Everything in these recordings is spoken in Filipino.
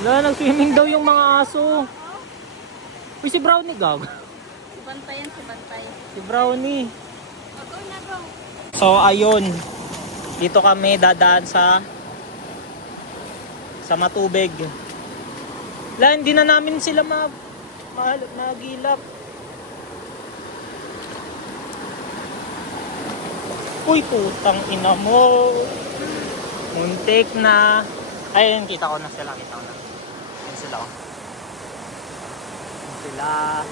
Wala, nag-swimming daw yung mga aso. Uy, si Brownie gag. Si Bantay yan, si Bantay. Si Brownie. Go na, go. So, ayun. Dito kami dadaan sa matubig. Wala, hindi na namin sila magilap. Uy, putang ina mo. Muntik na. Ayun, kita ko na sila. Ayun sila. Ayun sila.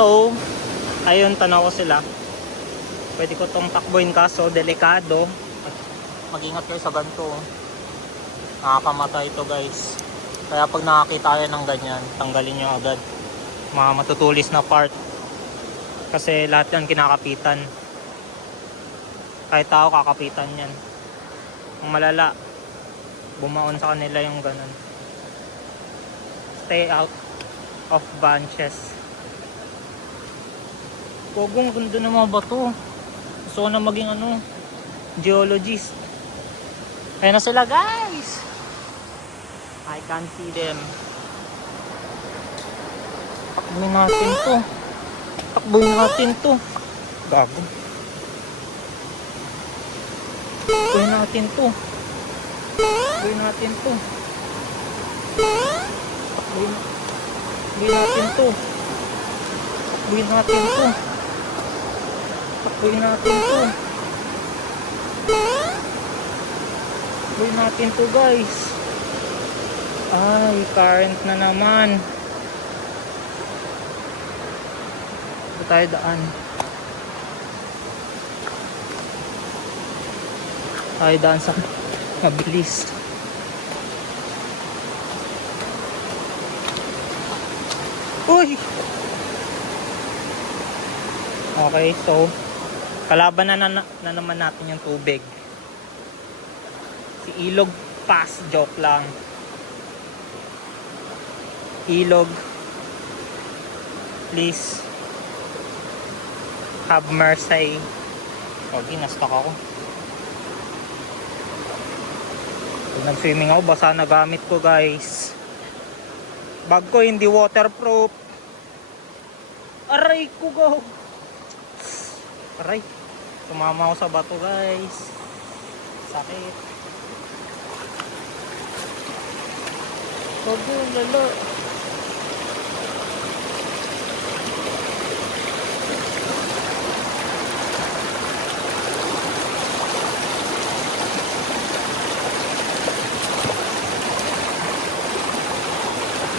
So, ayun, tanaw ko sila. Pwede ko tong takbuhin kaso delikado. Mag-ingat kayo sa ganito. Nakakamatay ito guys. Kaya pag nakakita kayo ng ganyan, tanggalin nyo agad. Mga matutulis na part. Kasi lahat yan kinakapitan. Kahit tao kakapitan yan. Ang malala, bumaon sa kanila yung ganun. Stay out of bunches. Pogong ganda ng mga bato. Gusto ko na maging geologist. Ayun na sila guys. I can see them. Takbuhin natin to. Gago. Takbuhin natin to. Takbuhin natin to. Takbuhin natin to guys. Ay, current na naman. Ito tayo daan. Tayo daan sa mabilis. Uy! Okay, so kalaban na naman natin yung tubig. Si Ilog Pass, joke lang. Ilog, please have mercy. Okay, na-stuck ako. Pag nag-swimming ako, basa na gamit ko guys. Bag ko hindi waterproof. Aray ko, go. Aray, tumama ako sa bato guys. Sakit. Bago, lalo.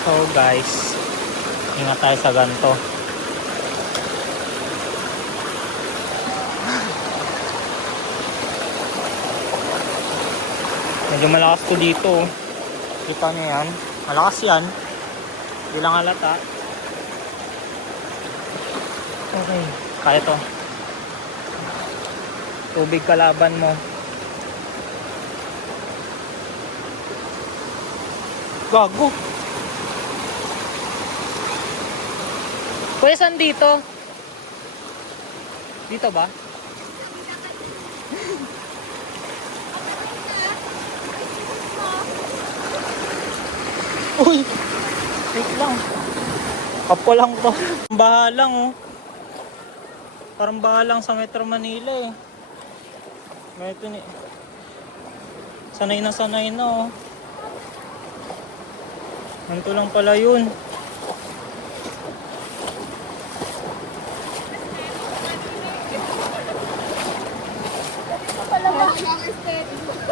So guys, ingat tayo sa ganito. Medyo malakas to dito. Kita niyo yan. Malakas yan. Hindi lang halata. Okay. Kaya to. Tubig kalaban mo. Gago. Kuya, saan dito? Dito ba? Uy! Wait lang. Kapo lang to. Bahalang oh. Parang bahalang sa Metro Manila eh. Ito ni. Sanay na oh. Ganito lang pala yun.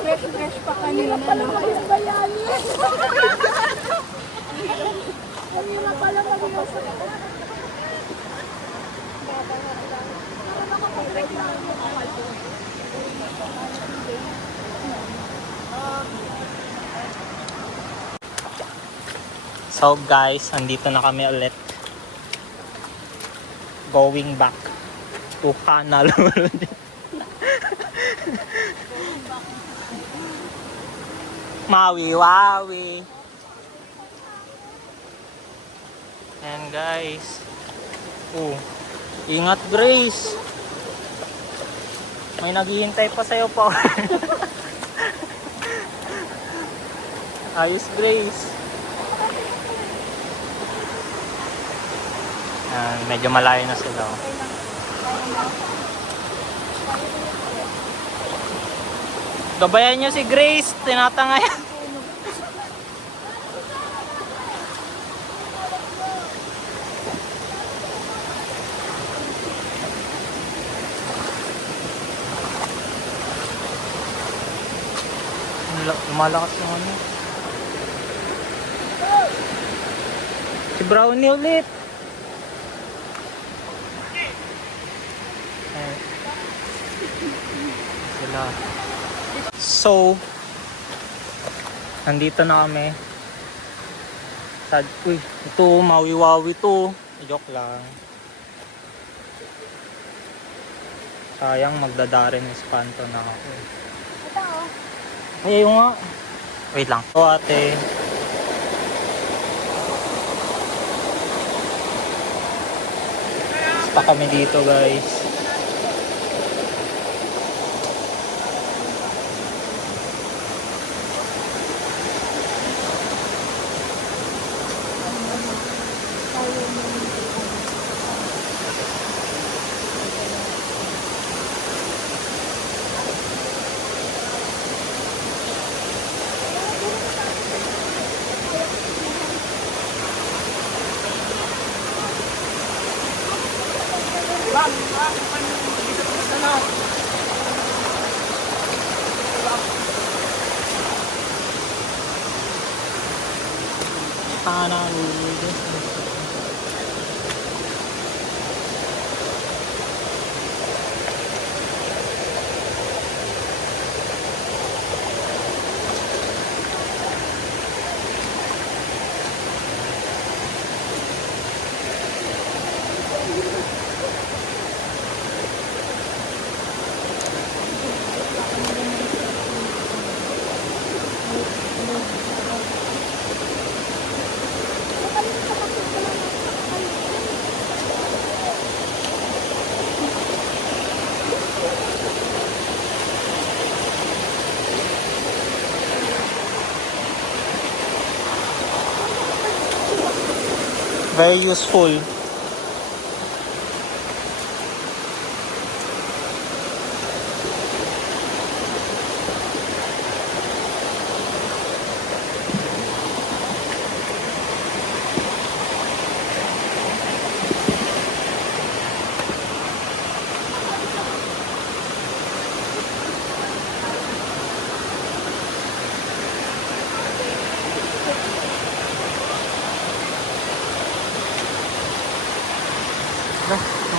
Fresh pa kanina. Kanina pala mag-iosap. So guys, andito na kami ulit. Going back to Honolulu. Mawi-wawi. And guys. Oh, ingat Grace. May naghihintay pa sa'yo po. Ayos Grace. Medyo malayo na sila. Gabayan nyo si Grace. Tinatangayan. Lumalakas yung ano. Si Brownie ulit. Sila. So, nandito na kami. Uy, ito, mawi-wawi to. Joke lang. Sayang, magdadarin espanto na ako. Ito oh. Ay, ayaw nga. Wait lang. So, ate. Basta kami dito, guys. Very useful.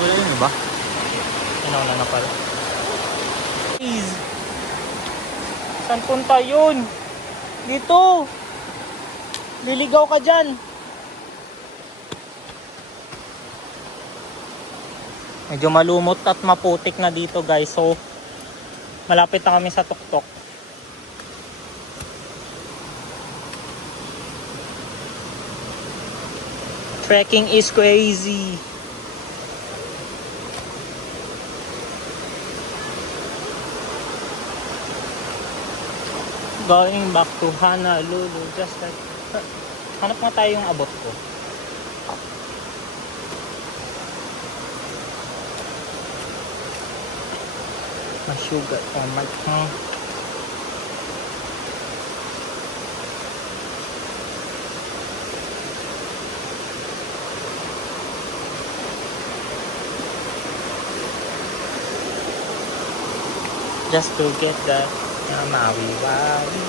Wala yun, ba? Inauna na pala. Please. Saan punta yun? Dito. Liligaw ka dyan. Medyo malumot at maputik na dito, guys. So, malapit na kami sa tuktok. Trekking is crazy. Going back to Honolulu, just like, hanap nga tayo yung abot ko. Sugar, oh my god. Just to get that mawi-wawi.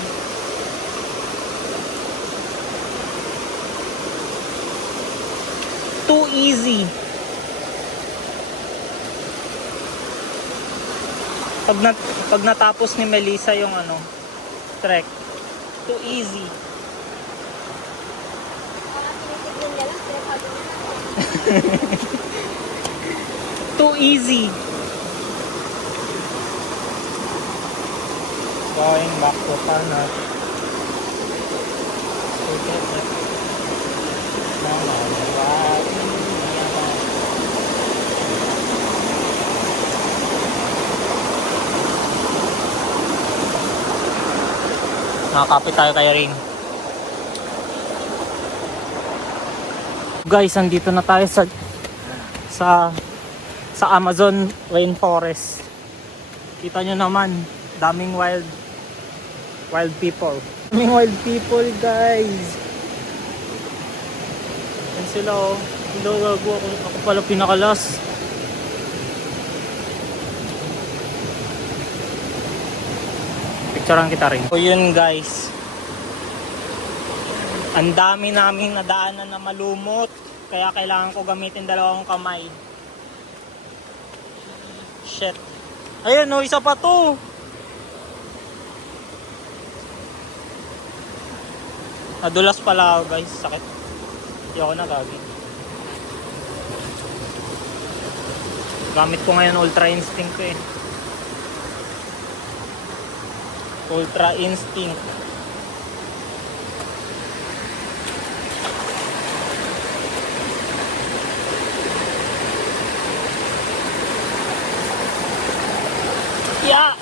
Too easy. Pag, na, pag natapos ni Melissa yung ano, trek, too easy. Tinitignan niya lang, pinapagod na. Too easy. Going back to Tanat. Nakakapit tayo kay Ring. Guys, andito na tayo sa Amazon rainforest. Kita nyo naman, daming wild people. Daming wild people, guys. Yan sila, oh. Hello, gago. Ako pala pinakalas. Picturean kita rin. So yun, guys. Ang dami naming nadaanan na malumot. Kaya kailangan ko gamitin dalawang kamay. Shit. Ayun, no, isa pa to. Nadulas pala ako, guys. Sakit. Hindi ako nagagin. Gamit ko ngayon Ultra Instinct ko eh. Ultra Instinct. Yeah!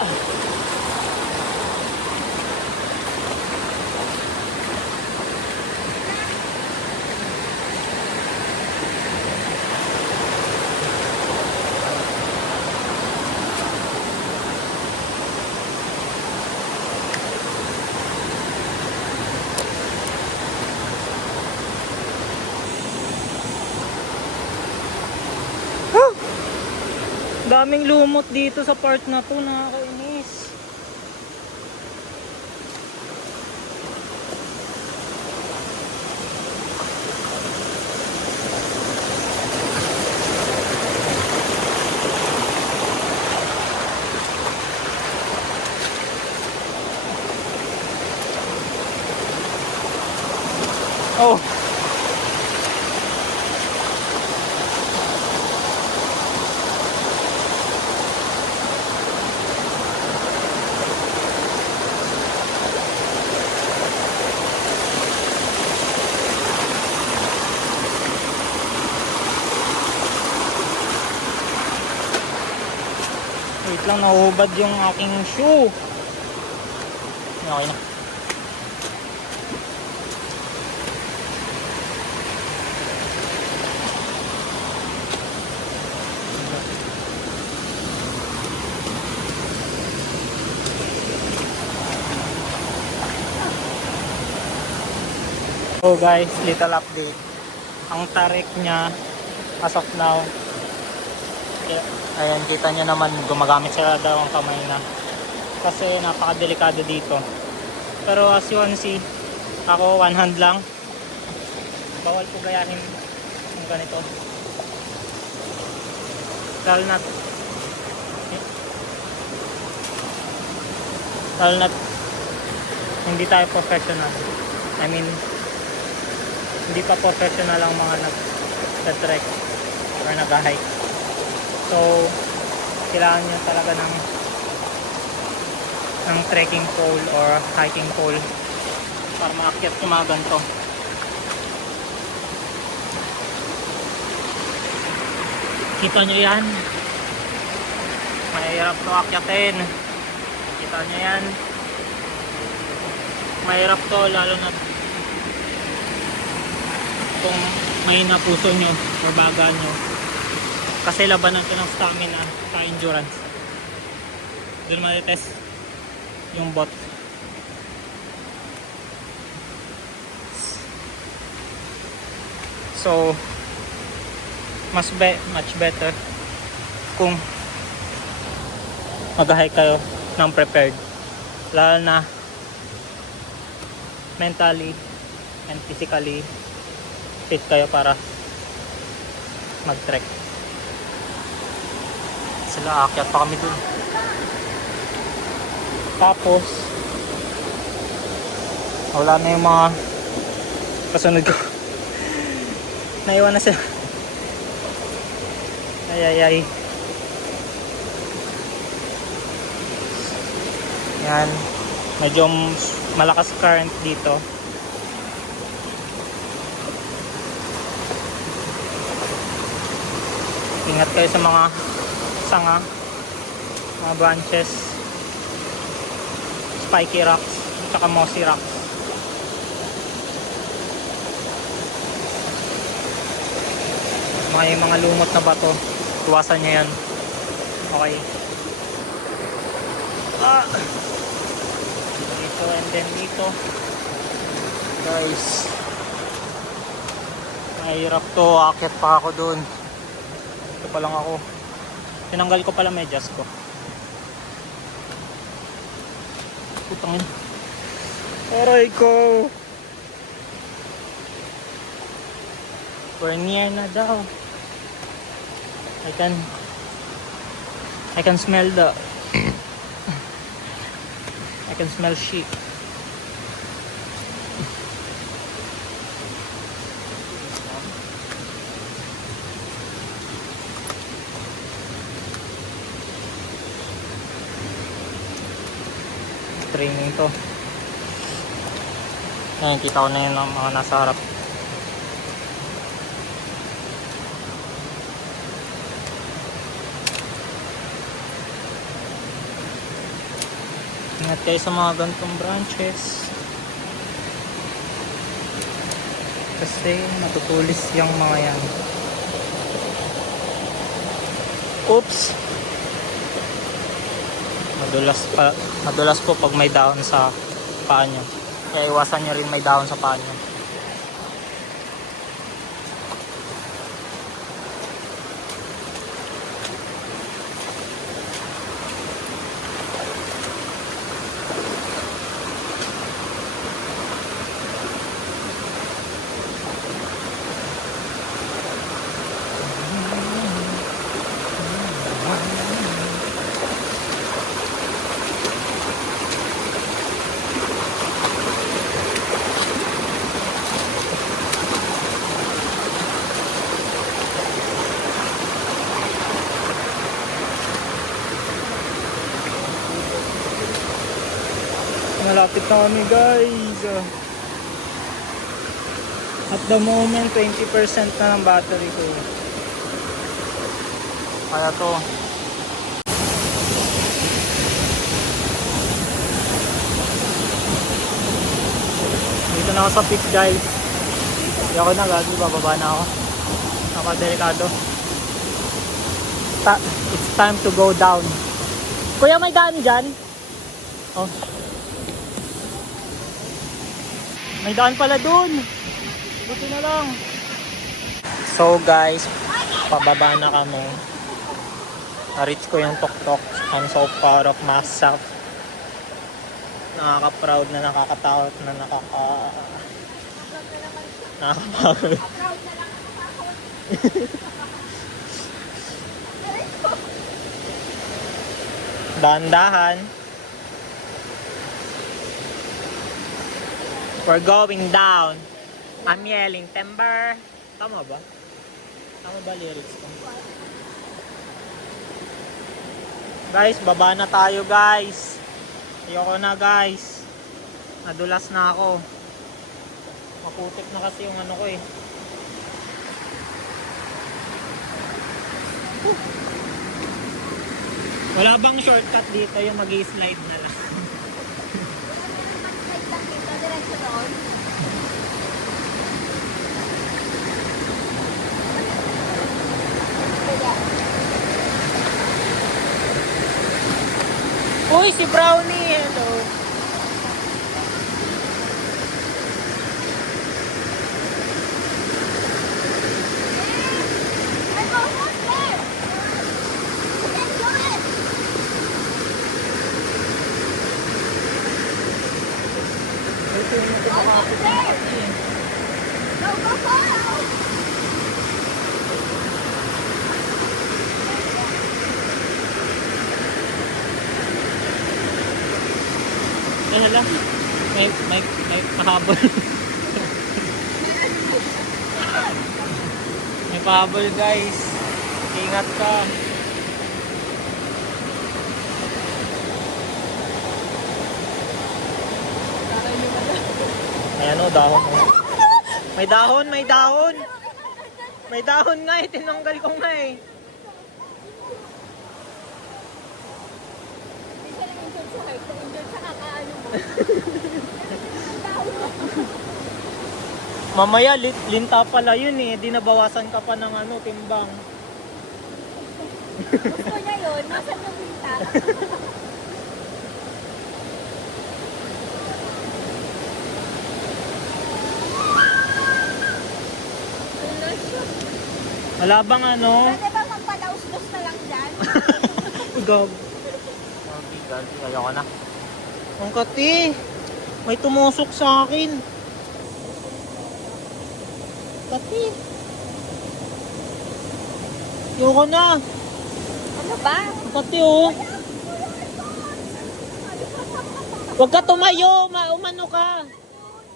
Daming lumot dito sa part na to, nakakainis. Oh. Wait lang, nahuhubad yung aking shoe. Okay na. So guys, little update. Ang tarik niya as of now, ayan, kita nyo naman, gumagamit sila daw ang kamay na. Kasi napakadelikado dito. Pero as you can see, ako one hand lang. Bawal ko gayahin yung ganito. Lalo na hindi tayo professional. I mean, hindi pa professional ang mga nag-trek or nag-hike. So, kailangan nyo talaga ng trekking pole or hiking pole para maakyat yung mga ganito. Kita nyo yan? Mahirap to akyatin. Kita nyo yan? Mahirap to, lalo na kung may napuso nyo or baga nyo. Kasi labanan ko ng stamina sa endurance. Doon matitest yung bot. So much better kung mag-hike kayo ng prepared, lalo na mentally and physically fit kayo para mag-trek. Sila, aakyat pa kami dun. Tapos wala na yung mga kasunod ko. Naiwan na sila. Ay. Yan. Medyo malakas current dito. Ingat kayo sa mga sanga, mga branches, spiky rocks, at mossy rocks. May mga lumot na bato, iwasan nyo yan. Okay. Dito and then dito. Guys, mahirap to, aakyat pa ako dun. Ito pa lang ako. Tinanggal ko pala medyas ko. Putangin. Aray ko. We're near na daw. I can smell I can smell sheep. Training to. Ayan, kita ko na yun ang mga nasa harap. Ingat kayo sa mga gantong branches. Kasi matutulis yung mga yan. Oops! Madulas po pag may dahon sa paa nyo. Kaya iwasan nyo rin may dahon sa paa nyo. Malapit na kami guys. At the moment 20% na ng battery ko. Kaya to. Dito na ako sa peak guys. Hindi ako nagagi, bababa na ako. Napakadelikado. It's time to go down. Kuya, may daan dyan? Oh. May daan pala dun. Buti na lang. So guys, pababa na kami. Na-reach ko yung tuktok. I'm so proud of myself. Nakaka-proud na, nakakatakot na, nakakapagod. Dahan-dahan. We're going down. I'm yelling, timber. Tama ba? Tama ba lyrics ko? Guys, baba na tayo guys. Ayoko na guys. Nadulas na ako. Maputik na kasi yung ano ko eh. Wala bang shortcut dito, yung mag-i-slide na lang? Uy, si Brownie! Hello! hala. May pahabol. May pahabol guys. Ingat ka. Ayan o, dahon o. May dahon, may dahon. May dahon nga eh, tinanggal ko nga eh. Hindi siya lang injured sa heart, injured sa kakaano mo. Mamaya, linta pala yun eh. Di nabawasan ka pa ng ano, timbang. Gusto niya yun, nasa nabita. Wala bang ano? Pwede ba magpadaus-dos na lang dyan? Gag. Gabi, ayoko na. Ang kati. May tumusok sa akin. Kati. Ayoko na. Ano ba? Ang kati oh. Huwag ka tumayo. Umano ka.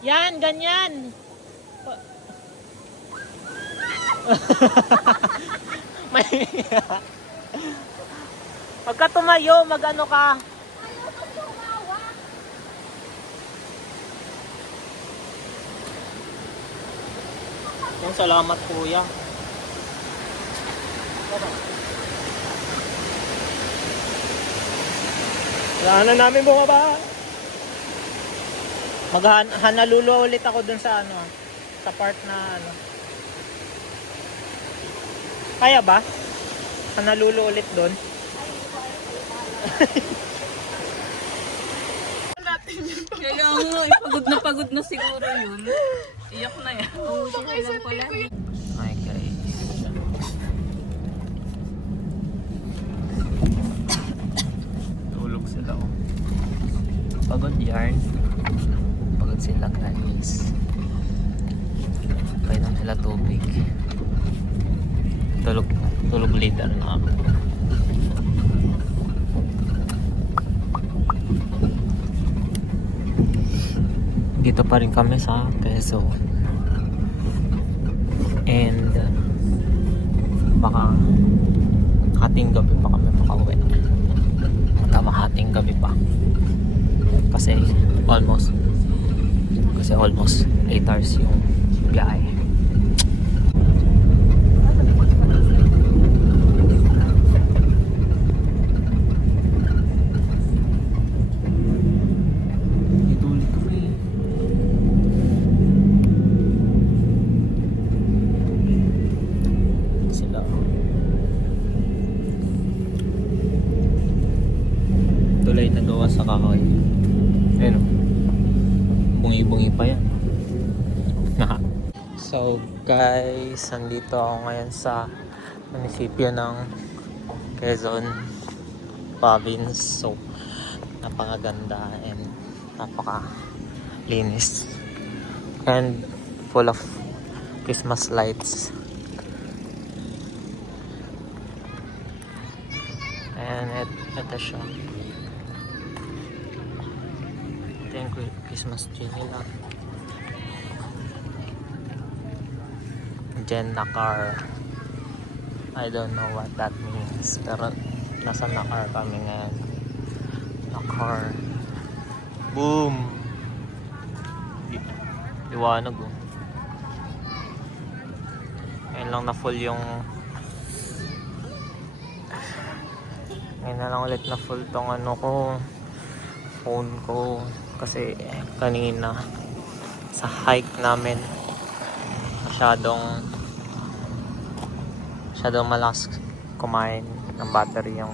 Yan, ganyan. May... Huwag ka tumayo. Mag-ano ka. Ayaw ko tumawa. Yung salamat kuya. Wala na namin bumaba. Maghanalulu ulit ako dun sa ano, sa part na ano. Kaya ba? Hanalulu ulit dun. Kaya nga, pagod na siguro yun. Iyak na yan. Oo, alam ko lang. Hi guys. Tulog sila oh. Pagod yarn. Pagod sila guys. Painom sila tubig. Tulog leader na ako. Dito pa rin kami sa Quezon. And baka hating gabi pa kami makauwi. Tama, hating gabi pa. Kasi almost 8 hours yung biyahe. Tulay na gawa sa kahoy. Ayun o. Bungi-bungi pa yan. So guys, nandito ako ngayon sa munisipyo ng Quezon Province. So napakaganda and napakalinis and full of Christmas lights. And ito siya. Ito yung Christmas tree nila. Jen Nakar. I don't know what that means. Pero nasa Nakar kami ngayon. Nakar. Boom! Liwanag oh. Ngayon lang na full yung ngayon na lang ulit na full tong ano ko, phone ko, kasi kanina sa hike namin masyadong malakas kumain ng battery yung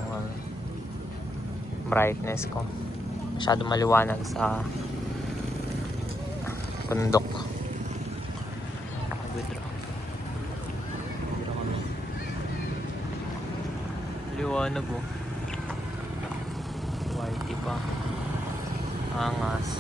brightness ko, masyadong maliwanag sa bundok. Liwanag oh. Whitey pa. Angas.